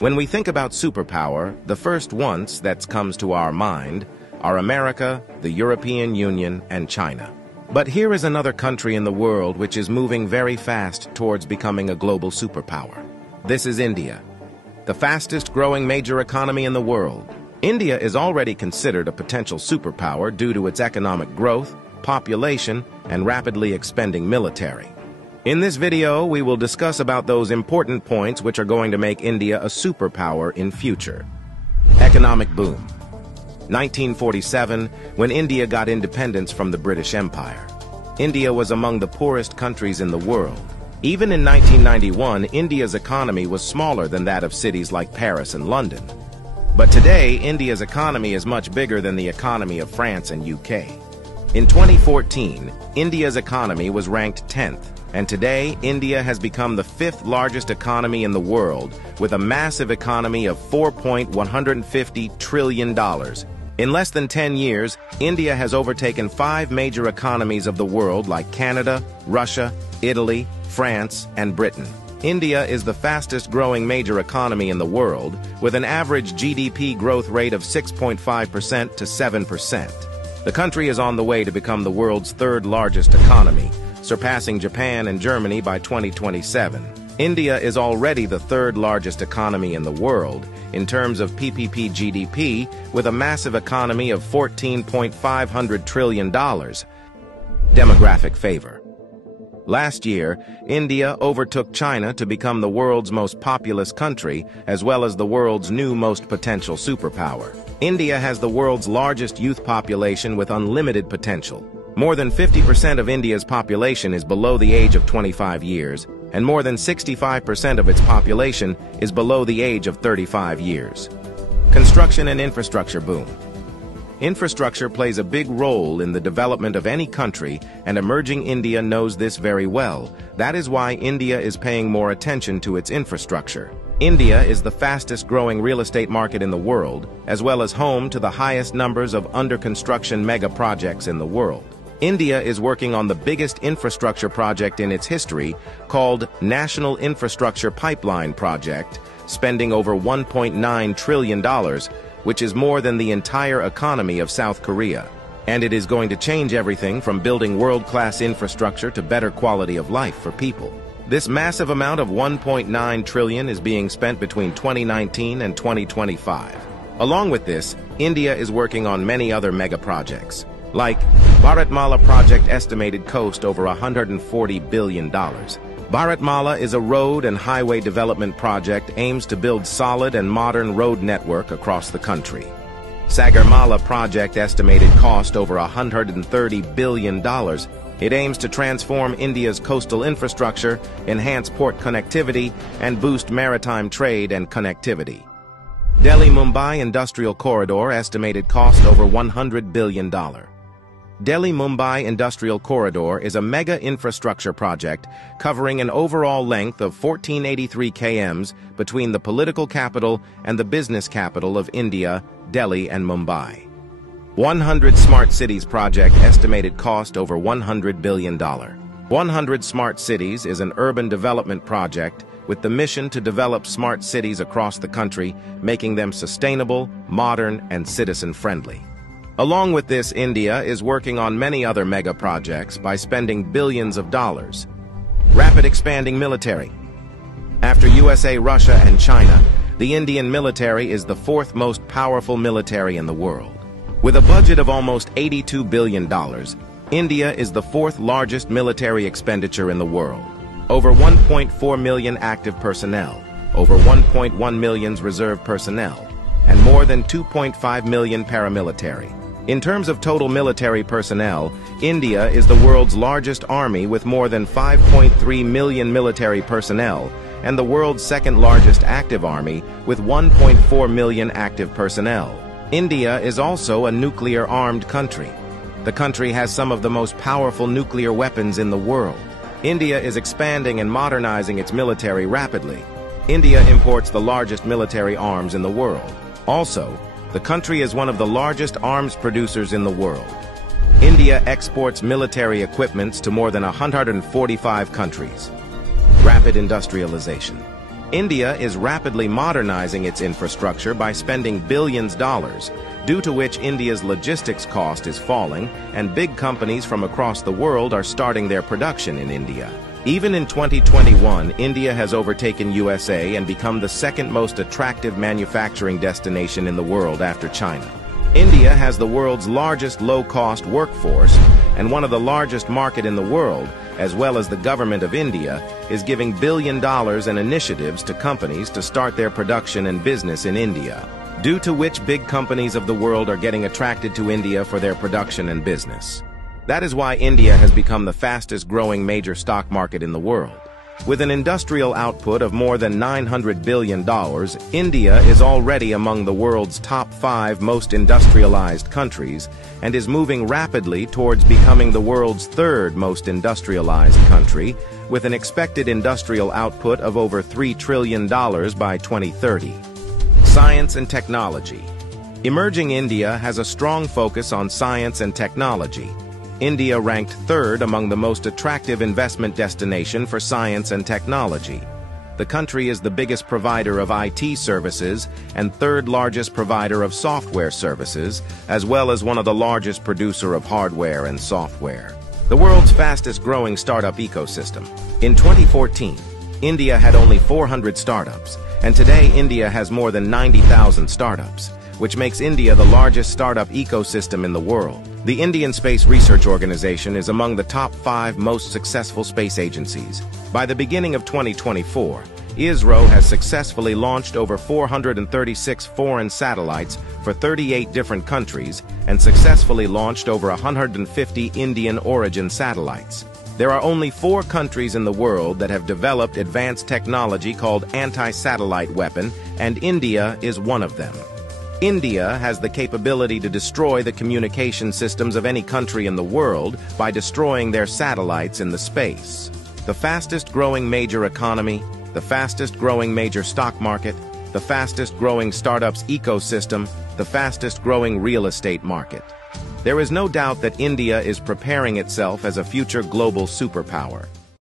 When we think about superpower, the first ones that comes to our mind are America, the European Union, and China. But here is another country in the world which is moving very fast towards becoming a global superpower. This is India, the fastest growing major economy in the world. India is already considered a potential superpower due to its economic growth, population, and rapidly expanding military. In this video, we will discuss about those important points which are going to make India a superpower in future. Economic boom. 1947, when India got independence from the British Empire. India was among the poorest countries in the world. Even in 1991, India's economy was smaller than that of cities like Paris and London. But today, India's economy is much bigger than the economy of France and UK. In 2014, India's economy was ranked 10th. And today, India has become the 5th largest economy in the world, with a massive economy of $4.150 trillion. In less than 10 years, India has overtaken 5 major economies of the world like Canada, Russia, Italy, France, and Britain. India is the fastest growing major economy in the world, with an average GDP growth rate of 6.5% to 7%. The country is on the way to become the world's 3rd largest economy, surpassing Japan and Germany by 2027. India is already the 3rd largest economy in the world in terms of PPP GDP, with a massive economy of $14.5 trillion. Demographic favor. Last year, India overtook China to become the world's most populous country, as well as the world's new most potential superpower. India has the world's largest youth population with unlimited potential. More than 50% of India's population is below the age of 25 years, and more than 65% of its population is below the age of 35 years. Construction and infrastructure boom. Infrastructure plays a big role in the development of any country, and emerging India knows this very well. That is why India is paying more attention to its infrastructure. India is the fastest growing real estate market in the world, as well as home to the highest numbers of under-construction mega projects in the world. India is working on the biggest infrastructure project in its history, called National Infrastructure Pipeline Project, spending over $1.9 trillion, which is more than the entire economy of South Korea. And it is going to change everything from building world-class infrastructure to better quality of life for people. This massive amount of $1.9 trillion is being spent between 2019 and 2025. Along with this, India is working on many other mega projects, like Bharatmala project estimated cost over $140 billion. Bharatmala is a road and highway development project aims to build solid and modern road network across the country. Sagarmala project estimated cost over $130 billion. It aims to transform India's coastal infrastructure, enhance port connectivity, and boost maritime trade and connectivity. Delhi-Mumbai Industrial Corridor estimated cost over $100 billion. Delhi-Mumbai Industrial Corridor is a mega infrastructure project covering an overall length of 1483 km between the political capital and the business capital of India, Delhi and Mumbai. 100 Smart Cities project estimated cost over $100 billion. 100 Smart Cities is an urban development project with the mission to develop smart cities across the country, making them sustainable, modern, and citizen-friendly. Along with this, India is working on many other mega projects by spending billions of dollars. Rapid expanding military. After USA, Russia, and China, the Indian military is the 4th most powerful military in the world. With a budget of almost $82 billion, India is the 4th largest military expenditure in the world. Over 1.4 million active personnel, over 1.1 million reserve personnel, and more than 2.5 million paramilitary. In terms of total military personnel, India is the world's largest army with more than 5.3 million military personnel, and the world's 2nd largest active army with 1.4 million active personnel. India is also a nuclear-armed country. The country has some of the most powerful nuclear weapons in the world. India is expanding and modernizing its military rapidly. India imports the largest military arms in the world. Also, the country is one of the largest arms producers in the world. India exports military equipments to more than 145 countries. Rapid industrialization. India is rapidly modernizing its infrastructure by spending billions of dollars, due to which India's logistics cost is falling and big companies from across the world are starting their production in India. Even in 2021, India has overtaken USA and become the second most attractive manufacturing destination in the world after China. India has the world's largest low-cost workforce, and one of the largest market in the world, as well as the government of India, is giving billions of dollars in initiatives to companies to start their production and business in India, due to which big companies of the world are getting attracted to India for their production and business. That is why India has become the fastest-growing major stock market in the world. With an industrial output of more than $900 billion, India is already among the world's top 5 most industrialized countries and is moving rapidly towards becoming the world's 3rd most industrialized country, with an expected industrial output of over $3 trillion by 2030. Science and technology. Emerging India has a strong focus on science and technology. India ranked 3rd among the most attractive investment destination for science and technology. The country is the biggest provider of IT services and 3rd largest provider of software services, as well as one of the largest producer of hardware and software. The world's fastest-growing startup ecosystem. In 2014, India had only 400 startups, and today India has more than 90,000 startups, which makes India the largest startup ecosystem in the world. The Indian Space Research Organization is among the top 5 most successful space agencies. By the beginning of 2024, ISRO has successfully launched over 436 foreign satellites for 38 different countries and successfully launched over 150 Indian origin satellites. There are only 4 countries in the world that have developed advanced technology called anti-satellite weapon, and India is one of them. India has the capability to destroy the communication systems of any country in the world by destroying their satellites in the space. The fastest-growing major economy, the fastest-growing major stock market, the fastest-growing startups ecosystem, the fastest-growing real estate market. There is no doubt that India is preparing itself as a future global superpower.